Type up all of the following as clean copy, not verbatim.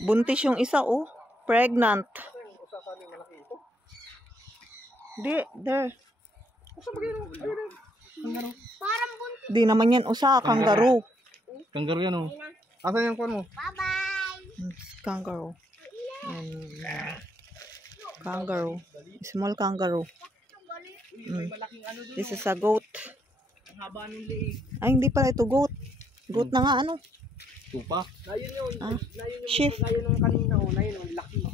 Buntis yung isa, oh. Pregnant. Di, there. Parang buntis. Di naman yan usa, kangaroo. Kangaroo yan, oh. Asan yung kuwan mo? Bye-bye. Kangaroo. Kangaroo. Small kangaroo. This is a goat. Ay, hindi pala ito goat. Goat na nga, ano? Tupa. Ayun yun. Sheep. Ayun yung kanina, oh. Na yun, laki.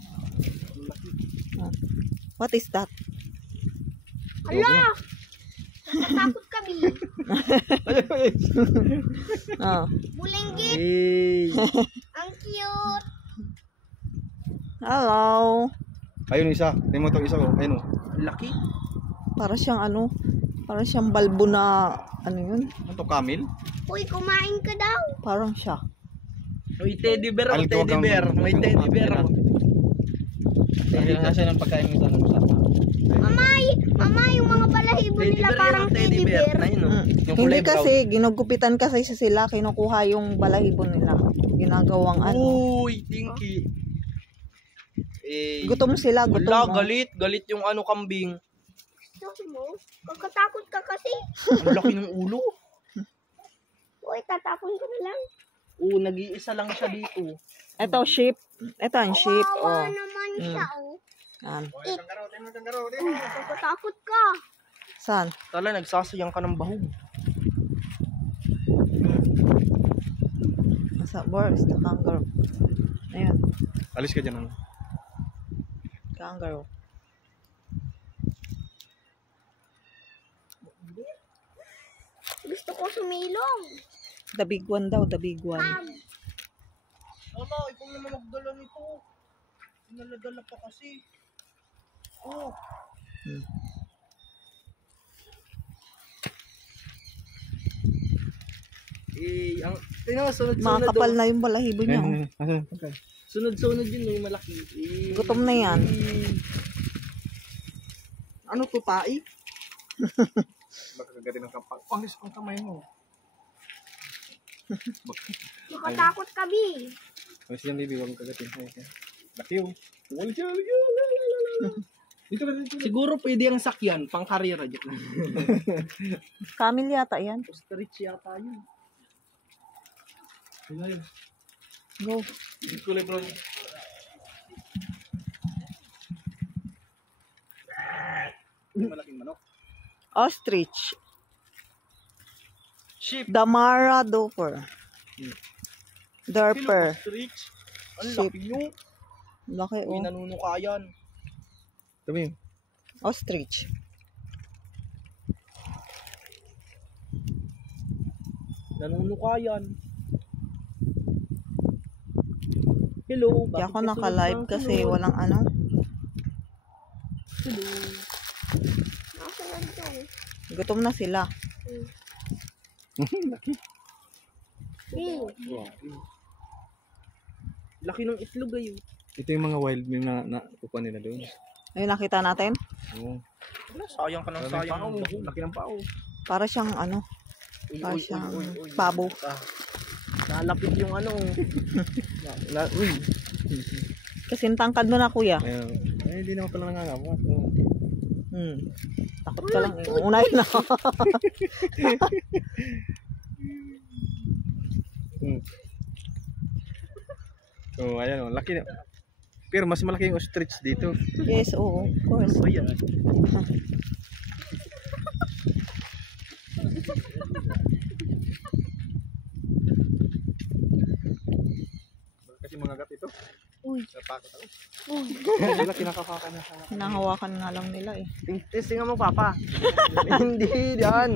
What is that? Hala! Natatakot kami. Oh. Bulinggit. Hey. Ang cute. Hello. Ayun isa. Tingnan mo itong isa, oh. Ayun, oh. Laki. Para siyang ano? Para siyang balbo na ano yun? Ano to, camel? Uy, kumain ka daw. Parang siya. May teddy bear, Aling teddy tuwag bear. ang- May teddy bear. Kasi ng pagkain mo tanong sa Amay, yung mga balahibo Teddy nila bear parang yun, teddy bear. Ayun, oh. Yung Hindi kulay brown. kasi, ginugupitan kasi sila, kinukuha yung balahibo nila. Ginagawang ano. Uy, Tinky. Eh, Gutom sila, gutom. wala, oh. galit. Galit yung ano, kambing. Sabi mo, pagkatakot ka kasi. Ang laki ng ulo. Uy, tatapon ka na lang. Oo, nag-iisa lang siya dito. Ito, sheep. Ito ang sheep. Kawawa Oh. naman siya, oh. Yan. Pagkatakot ka. Saan? Tala, nagsasayang ka ng bahog. Where is the kangaroo? Ayan. Alis ka dyan, ano? Kangaroo. Gusto ko sumilong. The big one daw, the big one. Tala, ikaw naman nagdala nito. Naladala pa kasi. Oh. Eh, ang sunod-sunod Makakapal na yung balahibo niya. Oh. Sunod-sunod yun, yung malaki. Eh, Gutom na yan. ano to, tai? Baka kagatin ng kapal. Pangis ang kamay mo. Nakatakot ka, Bi. Mas yan, baby, huwag kagatin. Laki, oh. Wala siya. Dito ka, dito. Siguro pwede ang sakyan, pang karera. Camel yata yan. Ostrich yata yun. Ayun. Go. Kulay brown. Malaking manok. Ostrich. Sheep. Damara doper. Derper. Ostrich. Ang Sheep. laki nyo. Laki, Uy, oh. nanunukayan. Sabi yun. Ostrich. Nanunukayan. Hello. Di bakit ako ka naka-live sunod kasi sunod? walang ano. Hello. Nakasunod ka. Gutom na sila. Laki. Bi. Laki ng itlog ayo. Ito yung mga wild meat na kukuha nila doon. Ayun, nakita natin. Oo. Wala, sayang ka ng sayang. pao. Laki ng pao. Para siyang ano. Uy, Para uy, siyang uy, uy, uy. pabo. Nalapit yung ano. Uy. Kasi tangkad mo na, kuya. Ayun. Ay, hindi naman pala nangangamat. Takot ka lang. Unahin na. So, ayan, oh, laki na. Pero mas malaki yung ostrich dito. Yes, oo. Of course. Ano ba yan? Kasi mga gat ito. Uy. Napakot ako. Uy. Sila kinakakakan na sana. Hinahawakan nga lang nila eh. Testingan mo, Papa. Hindi yan.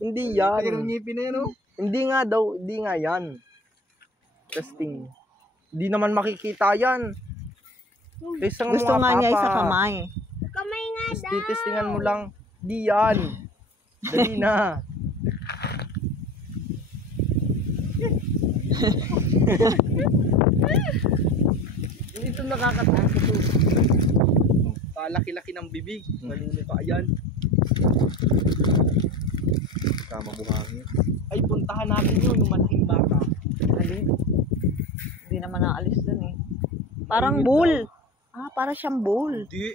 Hindi yan. Ay, yung ngipin na yan, oh. Hindi nga daw. Hindi nga yan. Testing. Hindi naman makikita yan. Testingan Gusto mo nga niya Papa. isa kamay. Kamay nga daw. Titestingan mo lang. Di yan. Dali na. Hindi ito nakakatakot to. Palaki-laki ng bibig. Nanunuka yan. Tama buhangin. Ay, puntahan natin yun, yung malaking baka. Hindi naman naalis dun eh. Parang bull. Ah, para siyang bull. Hindi.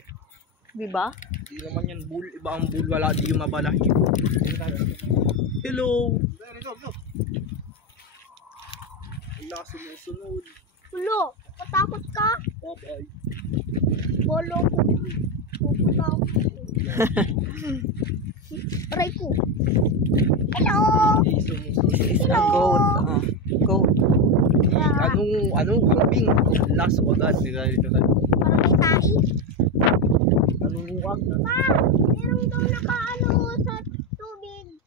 Di ba? Hindi naman yan bull. Iba ang bull. Wala di yung mabalahibo. Hello. Wala sumusunod. Hulo, katakot ka? Bye-bye. Bolo ko. Katakot ko. Aray ko. Hello! Isa goat. Ah, goat. Ano, kambing. Lakas o agad. Parang may tai. Nanunuwag na. Pa! Meron daw nakaano sa tubig.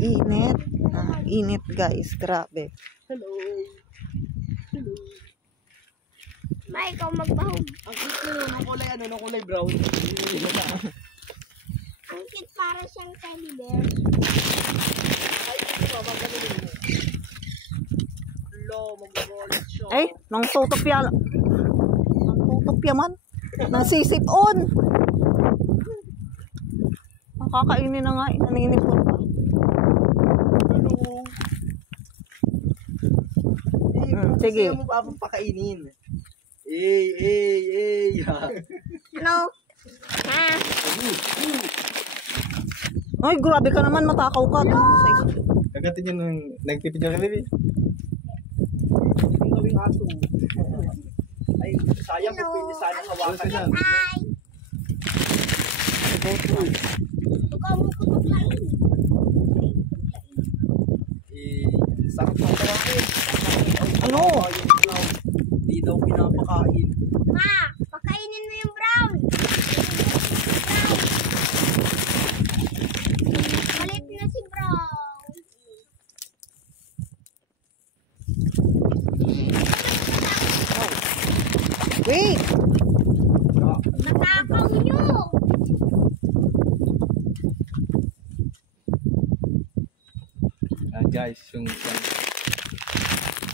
Init. Ah, init guys. Grabe. Hello. Ma, ikaw magbahog. Ang cute nung kulay nung kulay brown. Ang cute para siyang teddy bear. Ay, ito ba magaling mo? Hello, mag-gold siya. Ay, nang tutupya. Nang tutupya man. Nang sisip-on. Nakakainin na nga. Naninipon pa. Hello. Sige. Sige mo pa akong pakainin. Ano? Ha? Ay, grabe ka naman. Matakaw ka. Kagatin yun nung nagpipidyo ka, baby. Ang gawing aso. Ay, sayang kung pwede sana hawakan yan. Hi! Ikaw mo kutuglain. Sakit na kawain. Ano? Hindi daw pinapakain. Ma, pakainin mo yung brown. Brown. Malit na si brown. Wait. Matakaw nyo. Guys, yung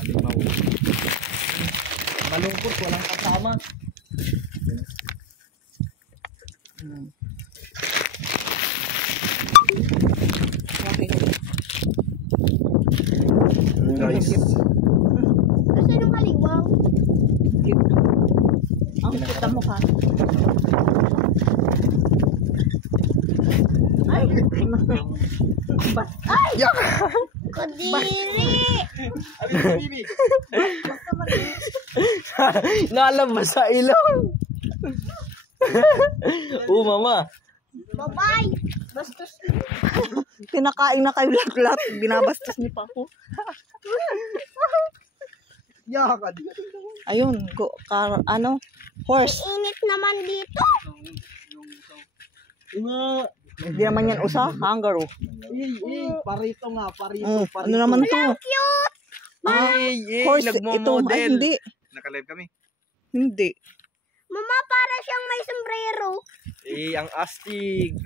alimaw. Malungkot, walang kasama. Guys. Kasi nung kaliwaw. Ang kita mo ka. Ay! Ay! Kadiri! Bibi. Nalabas sa ilong. Mama. Bye-bye! Bastos. Pinakain na kayo lahat-lahat. Binabastos niyo pa ako. Yakad. Ayun. Horse. Init naman dito. Hindi naman yan usa. Kangaroo. Parito nga, parito. Ano naman to? Cute! Horse. Ito. Ay, hindi. Naka-live kami. Hindi. Mama, para siyang may sombrero. Ang astig.